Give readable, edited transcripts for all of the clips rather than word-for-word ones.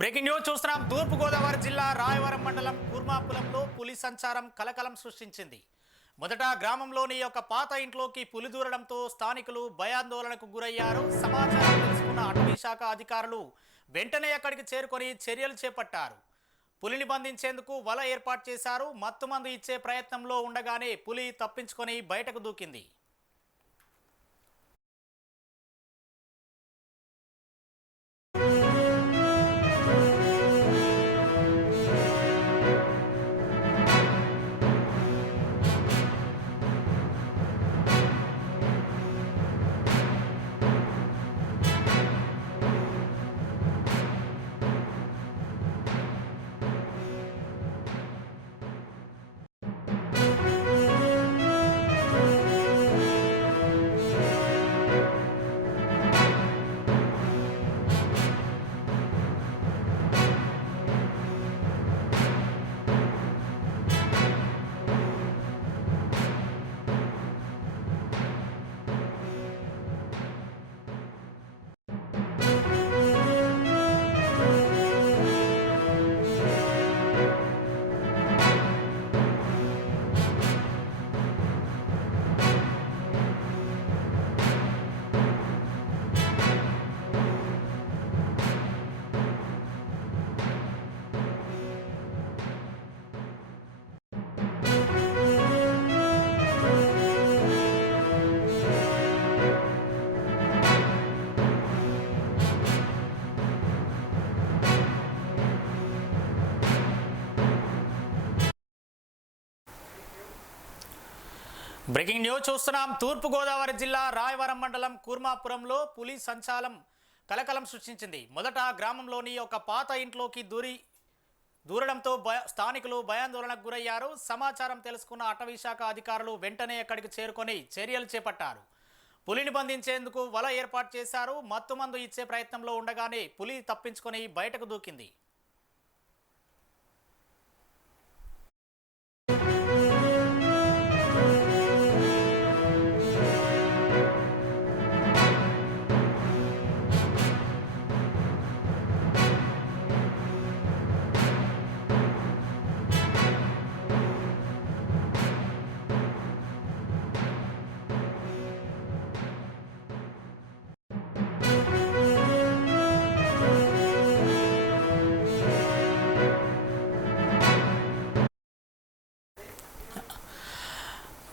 Breaking news చూస్తున్నాం. తూర్పు గోదావరి జిల్లా రాయవరం మండలం కుర్మాపులంలో పులి సంచారం కలకలం సృష్టించింది. మొదట గ్రామంలోని ఒక పాత ఇంట్లోకి పులి దూరడంతో స్థానికులు భయాందోళనకు గురయ్యారు. సమాచారం తెలుసుకున్న అటవీ శాఖ అధికారులు వెంటనే అక్కడికి చేరుకొని చర్యలు చేపట్టారు. పులిని బంధించేందుకు వల ఏర్పాటు చేశారు. మత్తుమందు ఇచ్చే ప్రయత్నంలో ఉండగానే పులి తప్పించుకొని బయటకు దూకింది. బ్రేకింగ్ న్యూస్ చూస్తున్నాం. తూర్పు గోదావరి జిల్లా రాయవరం మండలం కుర్మాపురంలో పులి సంచారం కలకలం సృష్టించింది. మొదట గ్రామంలోని ఒక పాత ఇంట్లోకి దూరడంతో స్థానికులు భయాందోళనకు గురయ్యారు. సమాచారం తెలుసుకున్న అటవీ శాఖ అధికారులు వెంటనే అక్కడికి చేరుకొని చర్యలు చేపట్టారు. పులిని బంధించేందుకు వల ఏర్పాటు చేశారు. మత్తుమందు ఇచ్చే ప్రయత్నంలో ఉండగానే పులి తప్పించుకొని బయటకు దూకింది.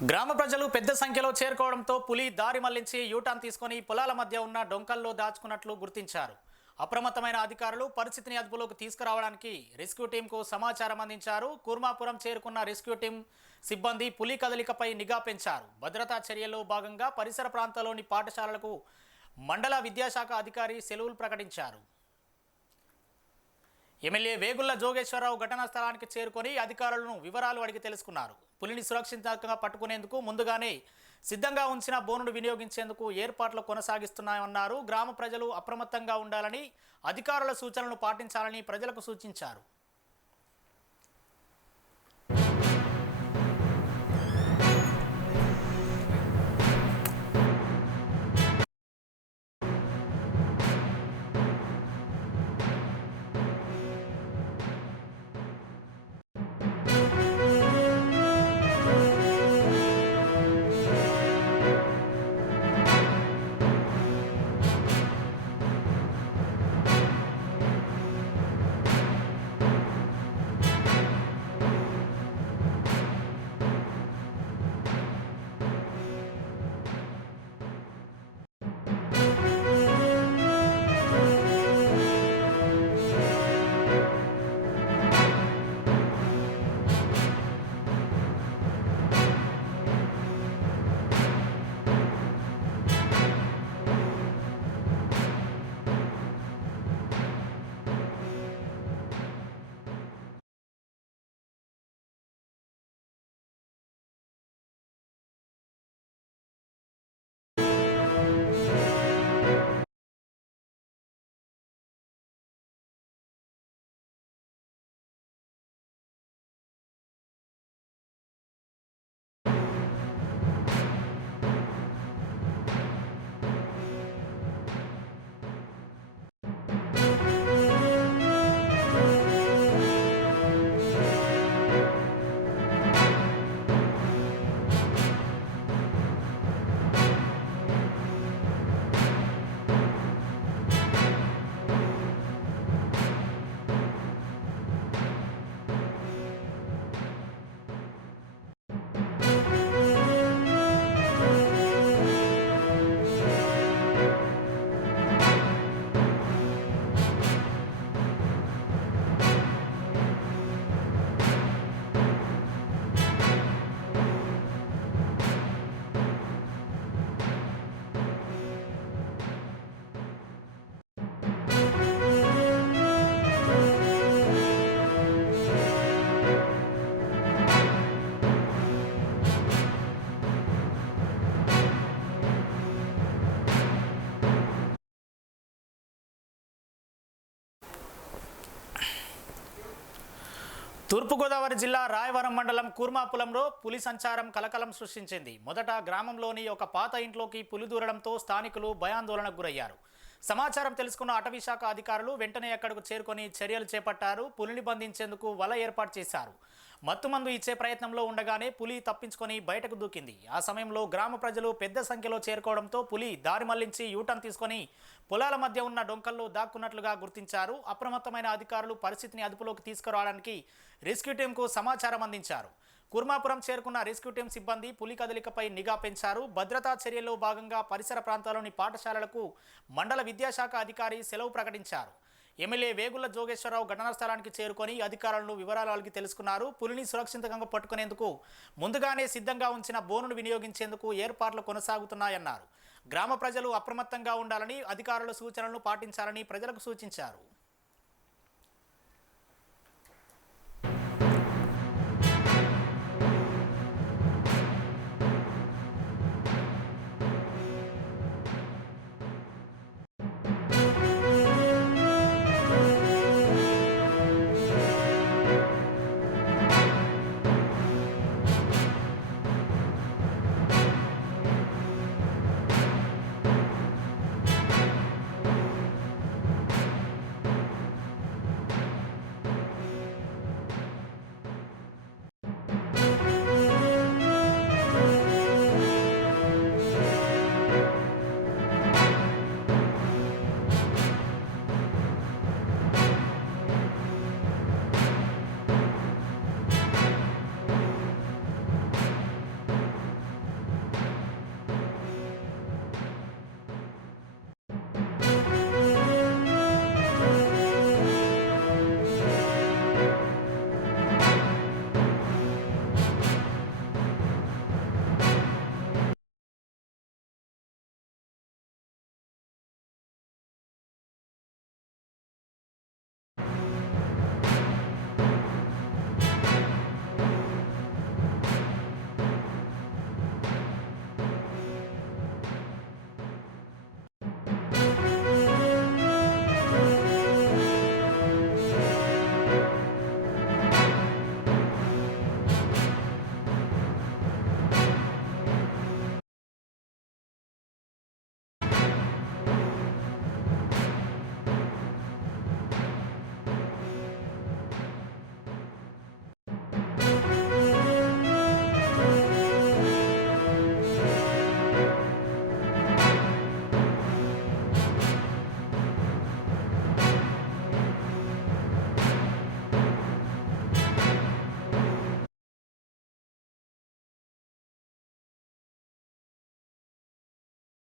గ్రామ ప్రజలు పెద్ద సంఖ్యలో చేరుకోవడంతో పులి దారి మళ్లించి యూటర్న్ తీసుకొని పొలాల మధ్య ఉన్న డొంకల్లో దాచుకున్నట్లు గుర్తించారు. అప్రమత్తమైన అధికారులు పరిస్థితిని అదుపులోకి తీసుకురావడానికి రెస్క్యూ టీంకు సమాచారం అందించారు. కుర్మాపురం చేరుకున్న రెస్క్యూ టీం సిబ్బంది పులి కదలికపై నిఘా పెంచారు. భద్రతా చర్యల్లో భాగంగా పరిసర ప్రాంతాల్లోని పాఠశాలలకు మండల విద్యాశాఖ అధికారి సెలవులు ప్రకటించారు. ఎమ్మెల్యే వేగుళ్ల జోగేశ్వరరావు ఘటనా స్థలానికి చేరుకొని అధికారులను వివరాలు అడిగి తెలుసుకున్నారు. పులిని సురక్షితంగా పట్టుకునేందుకు ముందుగానే సిద్ధంగా ఉంచిన బోనును వినియోగించేందుకు ఏర్పాట్లు కొనసాగిస్తున్నామన్నారు. గ్రామ ప్రజలు అప్రమత్తంగా ఉండాలని, అధికారుల సూచనలను పాటించాలని ప్రజలకు సూచించారు. తూర్పుగోదావరి జిల్లా రాయవరం మండలం కూర్మాపులంలో పులి సంచారం కలకలం సృష్టించింది. మొదట గ్రామంలోని ఒక పాత ఇంట్లోకి పులి దూరడంతో స్థానికులు భయాందోళనకు గురయ్యారు. సమాచారం తెలుసుకున్న అటవీశాఖ అధికారులు వెంటనే అక్కడకు చేరుకొని చర్యలు చేపట్టారు. పులిని బంధించేందుకు వల ఏర్పాటు చేశారు. మత్తుమందు ఇచ్చే ప్రయత్నంలో ఉండగానే పులి తప్పించుకొని బయటకు దూకింది. ఆ సమయంలో గ్రామ ప్రజలు పెద్ద సంఖ్యలో చేరుకోవడంతో పులి దారి మళ్లించి యూటర్న్ తీసుకొని పొలాల మధ్య ఉన్న డొంకల్లో దాక్కున్నట్లుగా గుర్తించారు. అప్రమత్తమైన అధికారులు పరిస్థితిని అదుపులోకి తీసుకురావడానికి రెస్క్యూ టీంకు సమాచారం అందించారు. కుర్మాపురం చేరుకున్న రెస్క్యూ టీం సిబ్బంది పులి కదలికపై నిఘా పెంచారు. భద్రతా చర్యల్లో భాగంగా పరిసర ప్రాంతాల్లోని పాఠశాలలకు మండల విద్యాశాఖ అధికారి సెలవు ప్రకటించారు. ఎమ్మెల్యే వేగుళ్ల జోగేశ్వరరావు ఘటనా స్థలానికి చేరుకొని అధికారులను వివరాలు అడిగి తెలుసుకున్నారు. పులిని సురక్షితంగా పట్టుకునేందుకు ముందుగానే సిద్ధంగా ఉంచిన బోనును వినియోగించేందుకు ఏర్పాట్లు కొనసాగుతున్నాయన్నారు. గ్రామ ప్రజలు అప్రమత్తంగా ఉండాలని, అధికారుల సూచనలను పాటించాలని ప్రజలకు సూచించారు.